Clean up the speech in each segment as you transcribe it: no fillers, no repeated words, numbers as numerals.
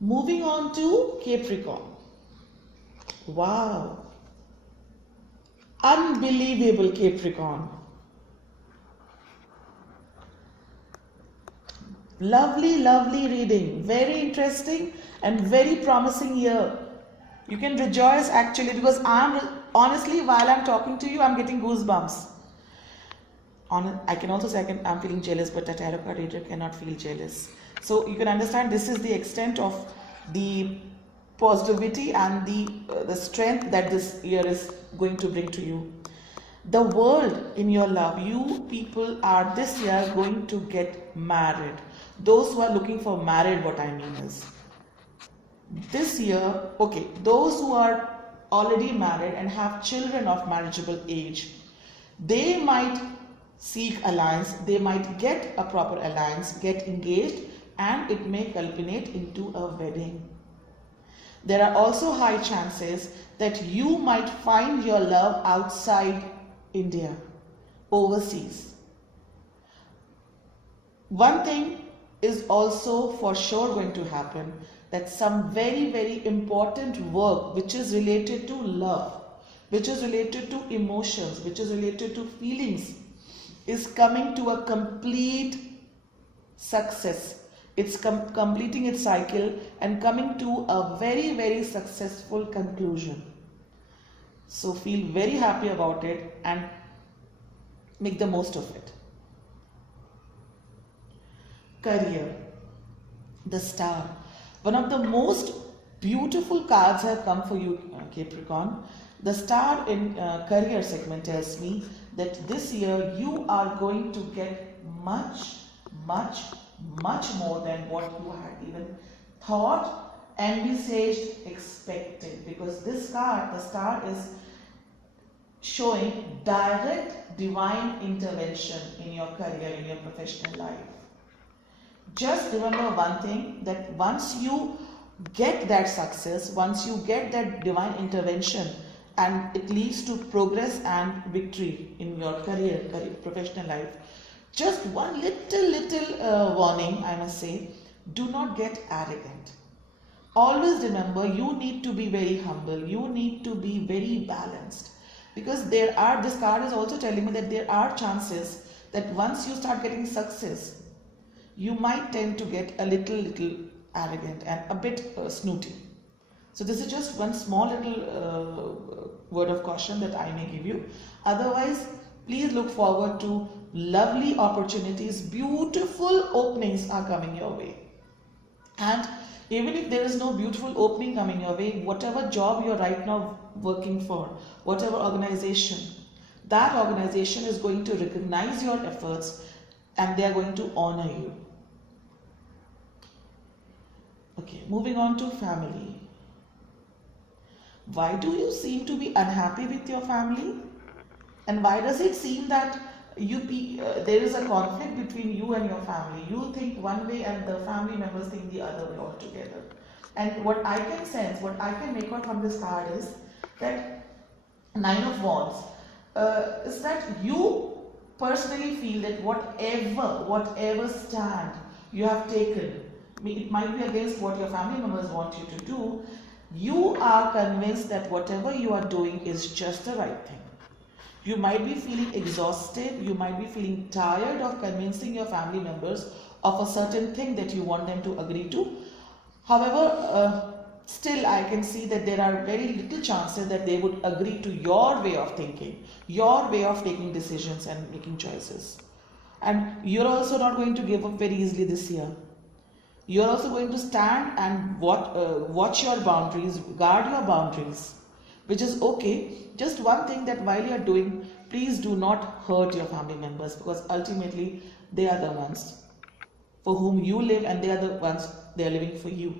Moving on to Capricorn. Wow. Unbelievable Capricorn. Lovely, lovely reading. Very interesting and very promising year. You can rejoice actually, because honestly, while I'm talking to you, I'm getting goosebumps. I can also say I'm feeling jealous, but a tarot card reader cannot feel jealous. So you can understand this is the extent of the positivity and the strength that this year is going to bring to you. The world in your love, you people are this year going to get married. Those who are looking for marriage, what I mean is, this year, okay, those who are already married and have children of marriageable age, they might seek alliance, they might get a proper alliance, get engaged, and it may culminate into a wedding. There are also high chances that you might find your love outside India, overseas. One thing is also for sure going to happen, that some very, very important work which is related to love, which is related to emotions, which is related to feelings, is coming to a complete success. It's completing its cycle and coming to a very, very successful conclusion. So feel very happy about it and make the most of it. Career. The Star. One of the most beautiful cards have come for you, Capricorn. The Star in career segment tells me that this year you are going to get much, much, much more than what you had even thought, envisaged, expected. Because this card, the Star, is showing direct divine intervention in your career, in your professional life. Just remember one thing, that once you get that success, once you get that divine intervention, and it leads to progress and victory in your career, professional life, just one little warning I must say: do not get arrogant. Always remember, you need to be very humble, you need to be very balanced, because this card is also telling me that there are chances that once you start getting success, you might tend to get a little arrogant and a bit snooty. So this is just one small little word of caution that I may give you. Otherwise, please look forward to lovely opportunities. Beautiful openings are coming your way. And even if there is no beautiful opening coming your way, whatever job you're right now working for, whatever organization, that organization is going to recognize your efforts and they are going to honor you. Okay, moving on to family. Why do you seem to be unhappy with your family? And why does it seem that there is a conflict between you and your family? You think one way and the family members think the other way altogether. And what I can sense, what I can make out from this card is that Nine of Wands is that you personally feel that whatever stand you have taken, it might be against what your family members want you to do, you are convinced that whatever you are doing is just the right thing. You might be feeling exhausted, you might be feeling tired of convincing your family members of a certain thing that you want them to agree to. However, still I can see that there are very little chances that they would agree to your way of thinking, your way of taking decisions and making choices. And you're also not going to give up very easily this year. You're also going to stand and watch your boundaries, guard your boundaries, which is okay. Just one thing, that while you're doing, please do not hurt your family members, because ultimately they are the ones for whom you live and they are the ones they are living for you.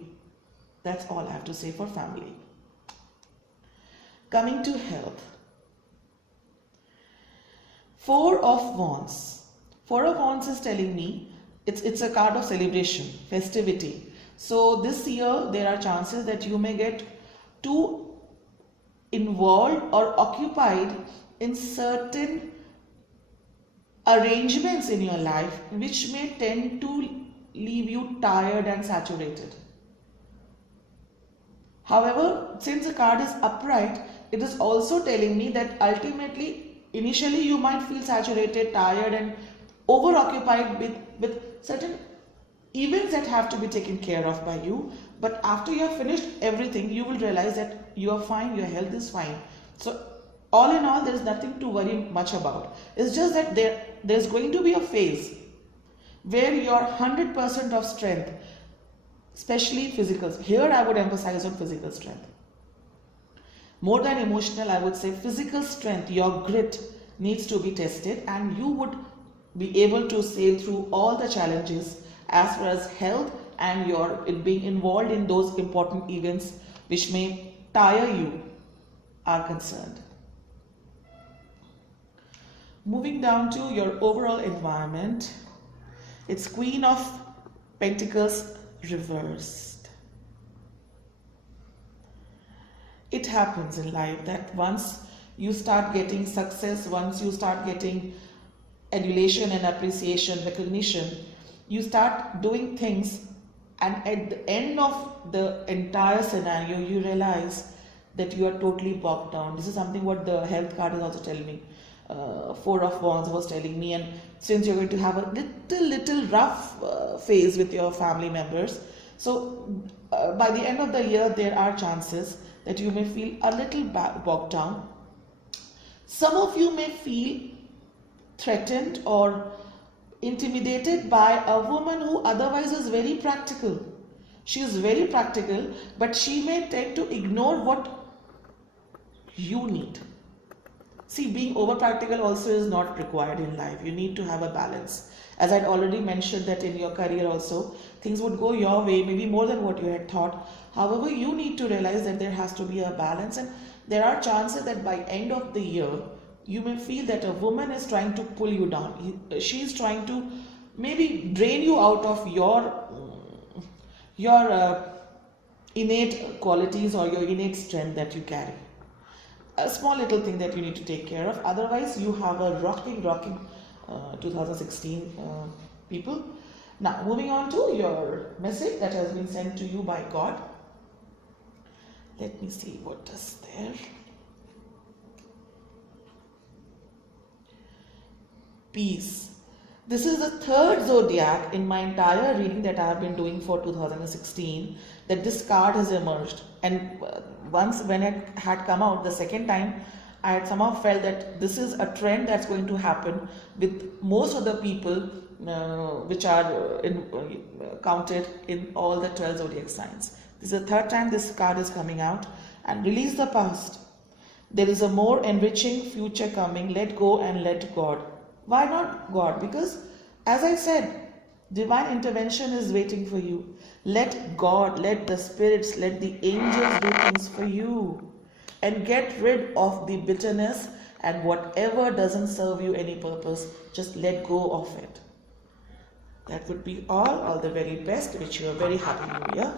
That's all I have to say for family. Coming to health. Four of Wands. Four of Wands is telling me it's a card of celebration, festivity. So this year there are chances that you may get too involved or occupied in certain arrangements in your life which may tend to leave you tired and saturated. However, since the card is upright, it is also telling me that ultimately, initially you might feel saturated, tired and overoccupied with certain events that have to be taken care of by you. But after you have finished everything, you will realize that you are fine, your health is fine. So all in all, there is nothing to worry much about. It's just that there's going to be a phase where your 100% of strength, especially physical, here I would emphasize on physical strength. More than emotional, I would say physical strength, your grit needs to be tested, and you would be able to sail through all the challenges as far as health and your being involved in those important events which may tire you are concerned. Moving down to your overall environment, it's Queen of Pentacles reversed. It happens in life that once you start getting success, once you start getting adulation and appreciation, recognition, you start doing things, and at the end of the entire scenario, you realize that you are totally bogged down. This is something what the health card is also telling me. Four of Wands was telling me, and since you're going to have a little rough phase with your family members, so by the end of the year there are chances that you may feel a little bogged down. Some of you may feel threatened or intimidated by a woman who otherwise is very practical. She is very practical, but she may tend to ignore what you need. See, being over practical also is not required in life. You need to have a balance. As I'd already mentioned that in your career also, things would go your way, maybe more than what you had thought. However, you need to realize that there has to be a balance, and there are chances that by end of the year, you may feel that a woman is trying to pull you down. She is trying to maybe drain you out of your innate qualities or your innate strength that you carry. A small little thing that you need to take care of. Otherwise, you have a rocking 2016 people. Now, moving on to your message that has been sent to you by God. Let me see what is there. Peace. This is the third zodiac in my entire reading that I have been doing for 2016 that this card has emerged. And once when it had come out the second time, I had somehow felt that this is a trend that's going to happen with most of the people which are counted in all the 12 zodiac signs. This is the third time this card is coming out. And release the past. There is a more enriching future coming. Let go and let God. Why not God? Because, as I said, divine intervention is waiting for you. Let God, let the spirits, let the angels do things for you. And get rid of the bitterness and whatever doesn't serve you any purpose, just let go of it. That would be all. All the very best. Wish you a very happy new year.